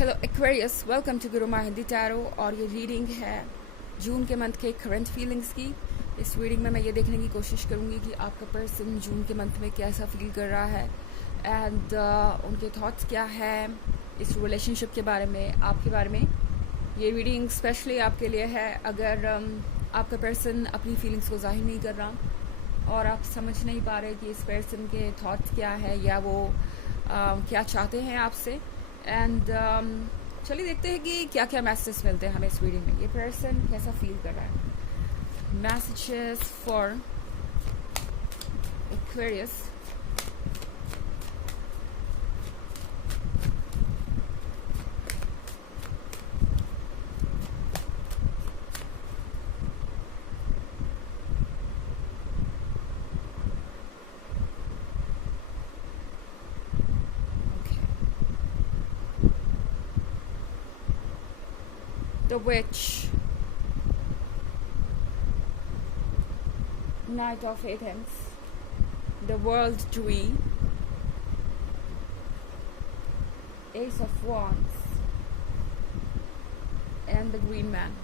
Hello Aquarius, welcome to Guru Hindi tarot. और ये reading है जून के मंथ के करंट फीलिंग्स की। इस रीडिंग में मैं ये देखने की कोशिश करूँगी कि आपका पर्सन जून के मंथ में कैसा फील कर रहा है एंड उनके थॉट्स क्या है इस रिलेशनशिप के बारे में, आपके बारे में। ये रीडिंग स्पेशली आपके लिए है अगर आपका पर्सन अपनी फीलिंग्स को जाहिर नहीं कर रहा और आप समझ नहीं पा रहे कि इस पर्सन के थॉट्स क्या है या वो क्या चाहते हैं आपसे। एंड चलिए देखते हैं कि क्या क्या मैसेजेस मिलते हैं हमें इस वीडियो में। ये पर्सन कैसा फील कर रहा है। Messages for Aquarius. The Witch, Knight of Athens, the World Tree, Ace of Wands, and the Green Man.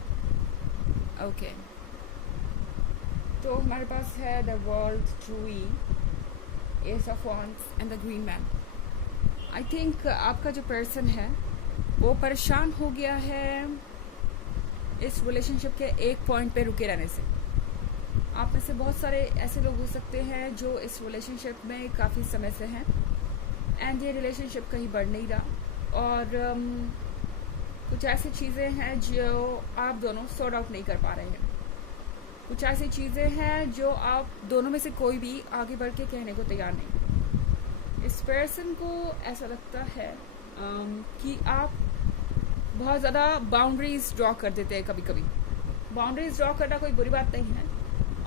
Okay. तो हमारे पास है The World Tree, Ace of Wands, and the Green Man. I think आपका जो person है वो परेशान हो गया है इस रिलेशनशिप के एक पॉइंट पे रुके रहने से। आप में से बहुत सारे ऐसे लोग हो सकते हैं जो इस रिलेशनशिप में काफ़ी समय से हैं एंड ये रिलेशनशिप कहीं बढ़ नहीं रहा और कुछ ऐसी चीज़ें हैं जो आप दोनों सॉर्ट आउट नहीं कर पा रहे हैं। कुछ ऐसी चीज़ें हैं जो आप दोनों में से कोई भी आगे बढ़ के कहने को तैयार नहीं। इस पर्सन को ऐसा लगता है कि आप बहुत ज़्यादा बाउंड्रीज ड्रॉ कर देते हैं। कभी कभी बाउंड्रीज ड्रॉ करना कोई बुरी बात नहीं है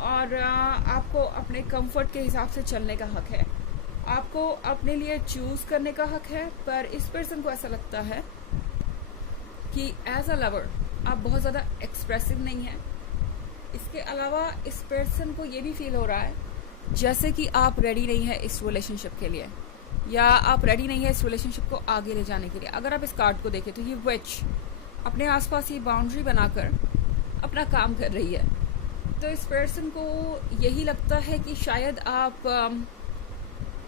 और आपको अपने कंफर्ट के हिसाब से चलने का हक है, आपको अपने लिए चूज़ करने का हक है। पर इस पर्सन को ऐसा लगता है कि एज अ लवर आप बहुत ज़्यादा एक्सप्रेसिव नहीं हैं। इसके अलावा इस पर्सन को ये भी फील हो रहा है जैसे कि आप रेडी नहीं है इस रिलेशनशिप के लिए या आप रेडी नहीं है इस रिलेशनशिप को आगे ले जाने के लिए। अगर आप इस कार्ड को देखें तो ये विच अपने आसपास ये बाउंड्री बनाकर अपना काम कर रही है। तो इस पर्सन को यही लगता है कि शायद आप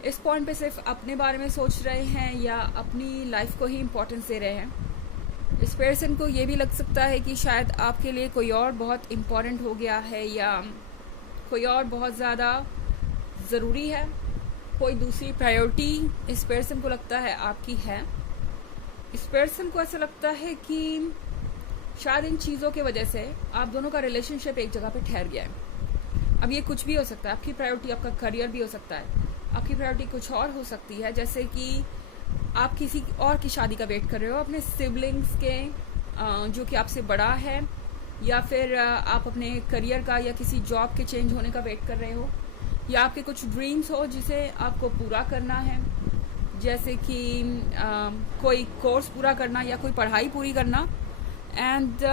इस पॉइंट पे सिर्फ अपने बारे में सोच रहे हैं या अपनी लाइफ को ही इम्पोर्टेंस दे रहे हैं। इस पर्सन को ये भी लग सकता है कि शायद आपके लिए कोई और बहुत इम्पोर्टेंट हो गया है या कोई और बहुत ज़्यादा ज़रूरी है, कोई दूसरी प्रायोरिटी इस पर्सन को लगता है आपकी है। इस पर्सन को ऐसा लगता है कि शायद इन चीज़ों की वजह से आप दोनों का रिलेशनशिप एक जगह पे ठहर गया है। अब ये कुछ भी हो सकता है, आपकी प्रायोरिटी आपका करियर भी हो सकता है, आपकी प्रायोरिटी कुछ और हो सकती है, जैसे कि आप किसी और की शादी का वेट कर रहे हो अपने सिबलिंग्स के जो कि आपसे बड़ा है, या फिर आप अपने करियर का या किसी जॉब के चेंज होने का वेट कर रहे हो, या आपके कुछ ड्रीम्स हो जिसे आपको पूरा करना है, जैसे कि कोई कोर्स पूरा करना या कोई पढ़ाई पूरी करना। एंड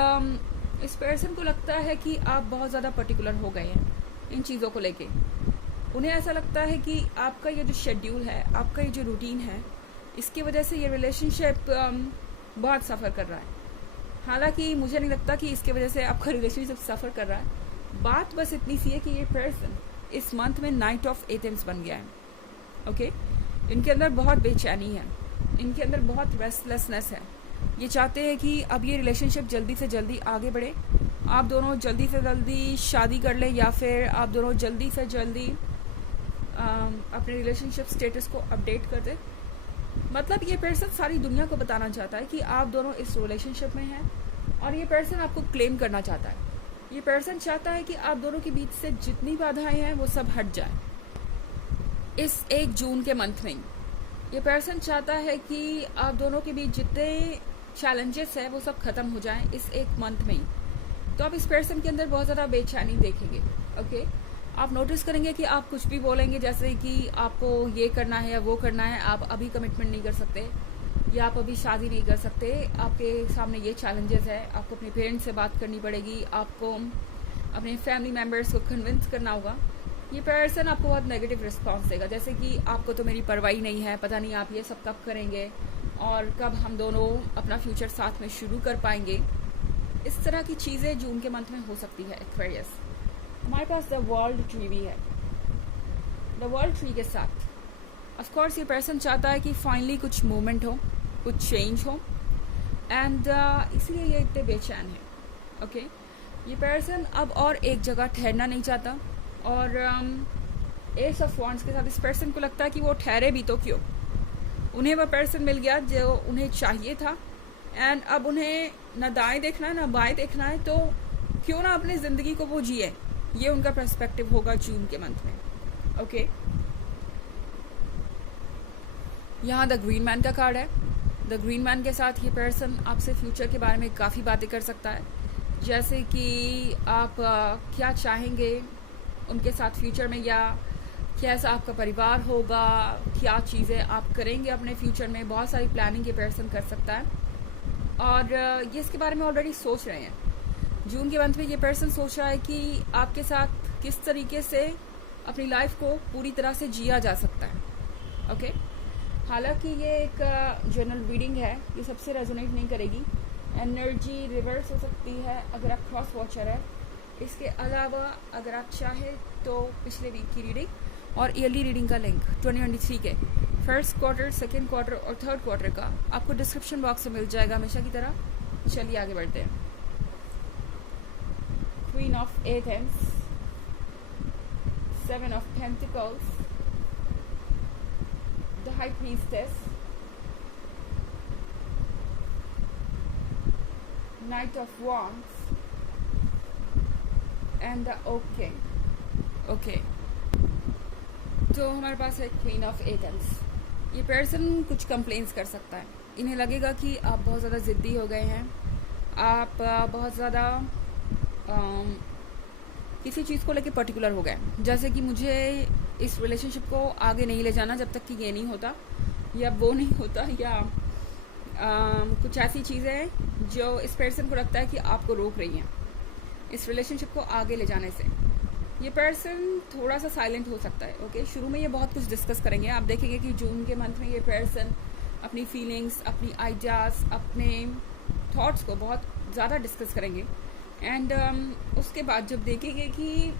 इस पर्सन को लगता है कि आप बहुत ज़्यादा पर्टिकुलर हो गए हैं इन चीज़ों को लेके। उन्हें ऐसा लगता है कि आपका ये जो शेड्यूल है, आपका ये जो रूटीन है, इसकी वजह से ये रिलेशनशिप बहुत सफ़र कर रहा है। हालांकि मुझे नहीं लगता कि इसकी वजह से आपका रिलेशनशिप सफ़र कर रहा है। बात बस इतनी सी है कि ये पर्सन इस मंथ में नाइट ऑफ एथेंस बन गया है। ओके, इनके अंदर बहुत बेचैनी है, इनके अंदर बहुत रेस्टलेसनेस है। ये चाहते हैं कि अब ये रिलेशनशिप जल्दी से जल्दी आगे बढ़े, आप दोनों जल्दी से जल्दी शादी कर लें या फिर आप दोनों जल्दी से जल्दी अपने रिलेशनशिप स्टेटस को अपडेट कर दें। मतलब ये पर्सन सारी दुनिया को बताना चाहता है कि आप दोनों इस रिलेशनशिप में हैं और ये पर्सन आपको क्लेम करना चाहता है। ये पर्सन चाहता है कि आप दोनों के बीच से जितनी बाधाएं हैं वो सब हट जाए इस 1 जून के मंथ में। ये पर्सन चाहता है कि आप दोनों के बीच जितने चैलेंजेस हैं वो सब खत्म हो जाएं इस 1 मंथ में ही। तो आप इस पर्सन के अंदर बहुत ज़्यादा बेचैनी देखेंगे। ओके, आप नोटिस करेंगे कि आप कुछ भी बोलेंगे जैसे कि आपको ये करना है या वो करना है, आप अभी कमिटमेंट नहीं कर सकते या आप अभी शादी नहीं कर सकते, आपके सामने ये चैलेंजेस है, आपको अपने पेरेंट्स से बात करनी पड़ेगी, आपको अपने फैमिली मेम्बर्स को कन्विंस करना होगा। ये पर्सन आपको बहुत नेगेटिव रिस्पॉन्स देगा, जैसे कि आपको तो मेरी परवाही नहीं है, पता नहीं आप ये सब कब करेंगे, और कब हम दोनों अपना फ्यूचर साथ में शुरू कर पाएंगे, इस तरह की चीज़ें जून के मंथ में हो सकती है एक्वेरियस। हमारे पास द वर्ल्ड ट्री भी है। द वर्ल्ड ट्री के साथ ऑफ कोर्स ये पर्सन चाहता है कि फाइनली कुछ मूवमेंट हो, कुछ चेंज हो, एंड इसलिए ये इतने बेचैन है। ओके, ये पर्सन अब और एक जगह ठहरना नहीं चाहता, और एस ऑफ वॉन्ड्स के साथ इस पर्सन को लगता है कि वो ठहरे भी तो क्यों, उन्हें वह पर्सन मिल गया जो उन्हें चाहिए था, एंड अब उन्हें ना दाएं देखना है ना बाएं देखना है, तो क्यों ना अपनी ज़िंदगी को वो जिए। ये उनका पर्सपेक्टिव होगा जून के मंथ में। ओके, यहाँ द ग्रीन मैन का कार्ड है। द ग्रीन मैन के साथ ये पर्सन आपसे फ्यूचर के बारे में काफ़ी बातें कर सकता है, जैसे कि आप क्या चाहेंगे उनके साथ फ्यूचर में, या कैसा आपका परिवार होगा, क्या चीज़ें आप करेंगे अपने फ्यूचर में। बहुत सारी प्लानिंग ये पर्सन कर सकता है, और ये इसके बारे में ऑलरेडी सोच रहे हैं। जून के मंथ में ये पर्सन सोच रहा है कि आपके साथ किस तरीके से अपनी लाइफ को पूरी तरह से जिया जा सकता है। ओके, हालांकि ये एक जनरल रीडिंग है, ये सबसे रेजोनेट नहीं करेगी, एनर्जी रिवर्स हो सकती है अगर आप क्रॉस वॉचर है। इसके अलावा अगर आप चाहें तो पिछले वीक की रीडिंग और ईयरली रीडिंग का लिंक 2023 के फर्स्ट क्वार्टर, सेकेंड क्वार्टर और थर्ड क्वार्टर का आपको डिस्क्रिप्शन बॉक्स में मिल जाएगा हमेशा की तरह। चलिए आगे बढ़ते हैं। Queen of Athens, 7 of pentacles, the high priestess, night of wands and the oak king. Okay, तो हमारे पास है क्वीन ऑफ एथेंस। ये पर्सन कुछ कंप्लेंट्स कर सकता है। इन्हें लगेगा कि आप बहुत ज़्यादा ज़िद्दी हो गए हैं, आप बहुत ज़्यादा किसी चीज़ को लेके पर्टिकुलर हो गए, जैसे कि मुझे इस रिलेशनशिप को आगे नहीं ले जाना जब तक कि ये नहीं होता या वो नहीं होता, या कुछ ऐसी चीज़ें हैं जो इस पर्सन को लगता है कि आपको रोक रही हैं इस रिलेशनशिप को आगे ले जाने से। ये पर्सन थोड़ा सा साइलेंट हो सकता है। ओके, शुरू में ये बहुत कुछ डिस्कस करेंगे। आप देखेंगे कि जून के मंथ में ये पर्सन अपनी फीलिंग्स, अपनी आइडियाज़, अपने थॉट्स को बहुत ज़्यादा डिस्कस करेंगे, एंड उसके बाद जब देखेंगे कि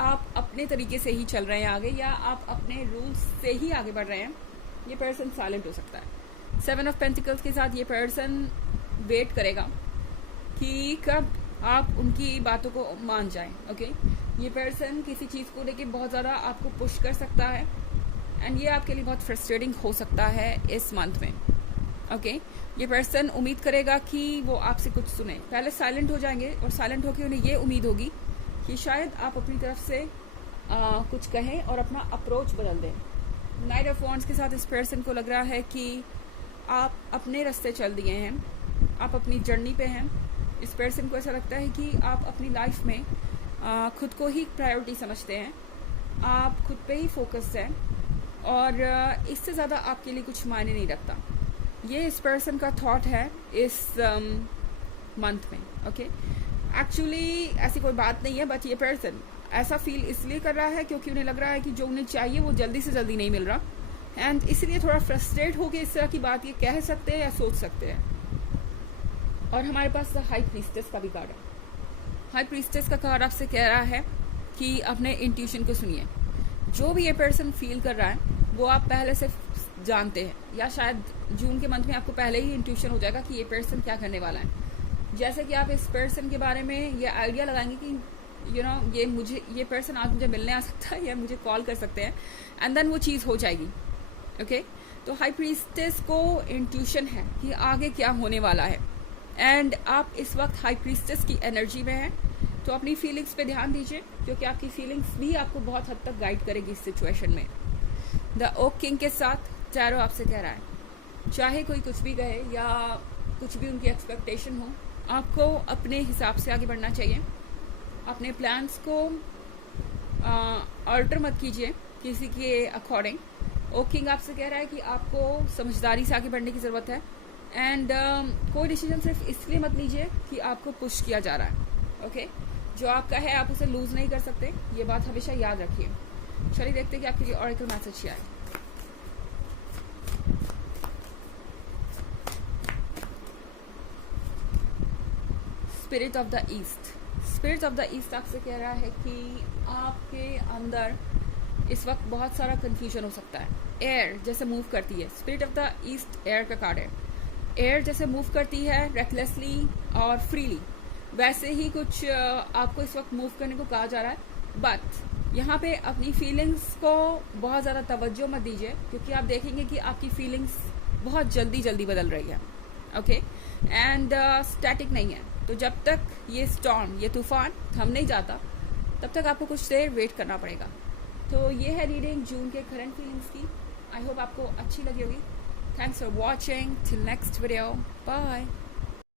आप अपने तरीके से ही चल रहे हैं आगे, या आप अपने रूल्स से ही आगे बढ़ रहे हैं, ये पर्सन साइलेंट हो सकता है। 7 ऑफ पेंटिकल्स के साथ ये पर्सन वेट करेगा कि कब आप उनकी बातों को मान जाएं। ओके, ये पर्सन किसी चीज़ को लेके बहुत ज़्यादा आपको पुश कर सकता है, एंड ये आपके लिए बहुत फ्रस्ट्रेटिंग हो सकता है इस मंथ में। ओके, ये पर्सन उम्मीद करेगा कि वो आपसे कुछ सुने, पहले साइलेंट हो जाएंगे, और साइलेंट होकर उन्हें ये उम्मीद होगी कि शायद आप अपनी तरफ से कुछ कहें और अपना अप्रोच बदल दें। नाइट ऑफ वॉन्ड्स के साथ इस पर्सन को लग रहा है कि आप अपने रास्ते चल दिए हैं, आप अपनी जर्नी पे हैं। इस पर्सन को ऐसा लगता है कि आप अपनी लाइफ में खुद को ही प्रायोरिटी समझते हैं, आप खुद पे ही फोकस्ड हैं, और इससे ज़्यादा आपके लिए कुछ मायने नहीं रखता। ये इस पर्सन का थॉट है इस मंथ में। ओके, एक्चुअली ऐसी कोई बात नहीं है, बट ये पर्सन ऐसा फील इसलिए कर रहा है क्योंकि उन्हें लग रहा है कि जो उन्हें चाहिए वो जल्दी से जल्दी नहीं मिल रहा, एंड इसलिए थोड़ा फ्रस्ट्रेट होकर इस तरह की बात ये कह सकते हैं या सोच सकते हैं। और हमारे पास हाई प्रीस्टेस का भी कार्ड है। हाई प्रीस्टेस का कार्ड आपसे कह रहा है कि अपने इंट्यूशन को सुनिए। जो भी ये पर्सन फील कर रहा है वो आप पहले से जानते हैं, या शायद जून के मंथ में आपको पहले ही इंट्यूशन हो जाएगा कि ये पर्सन क्या करने वाला है। जैसे कि आप इस पर्सन के बारे में ये आइडिया लगाएंगे कि ये पर्सन आज मुझे मिलने आ सकता है या मुझे कॉल कर सकते हैं, एंड देन वो चीज़ हो जाएगी। ओके, तो हाई प्रीस्टेस को इंट्यूशन है कि आगे क्या होने वाला है, एंड आप इस वक्त हाई प्रीस्टेस की एनर्जी में हैं, तो अपनी फीलिंग्स पे ध्यान दीजिए, क्योंकि आपकी फीलिंग्स भी आपको बहुत हद तक गाइड करेगी इस सिचुएशन में। द ओक किंग के साथ टैरो आपसे कह रहा है, चाहे कोई कुछ भी कहे या कुछ भी उनकी एक्सपेक्टेशन हो, आपको अपने हिसाब से आगे बढ़ना चाहिए। अपने प्लान्स को अल्टर मत कीजिए किसी के अकॉर्डिंग। ओक किंग आपसे कह रहा है कि आपको समझदारी से आगे बढ़ने की ज़रूरत है, एंड कोई डिसीजन सिर्फ इसलिए मत लीजिए कि आपको पुश किया जा रहा है। ओके, जो आपका है आप उसे लूज़ नहीं कर सकते, ये बात हमेशा याद रखिए। चलिए देखते हैं कि आपके लिए ऑरेकल मैसेज क्या है। Spirit of the east. Spirit of the east आपसे कह रहा है कि आपके अंदर इस वक्त बहुत सारा कंफ्यूजन हो सकता है। एयर जैसे मूव करती है, spirit of the east air का कार्ड है। एयर जैसे मूव करती है रेकलेसली और फ्रीली, वैसे ही कुछ आपको इस वक्त मूव करने को कहा जा रहा है। बट यहाँ पे अपनी फीलिंग्स को बहुत ज़्यादा तवज्जो मत दीजिए, क्योंकि आप देखेंगे कि आपकी फीलिंग्स बहुत जल्दी जल्दी बदल रही है। ओके, एंड स्टैटिक नहीं है। तो जब तक ये स्टॉर्म, ये तूफान थम नहीं जाता, तब तक आपको कुछ देर वेट करना पड़ेगा। तो ये है रीडिंग जून के करंट फीलिंग्स की। आई होप आपको अच्छी लगी होगी। Thanks for watching. Till next video, bye.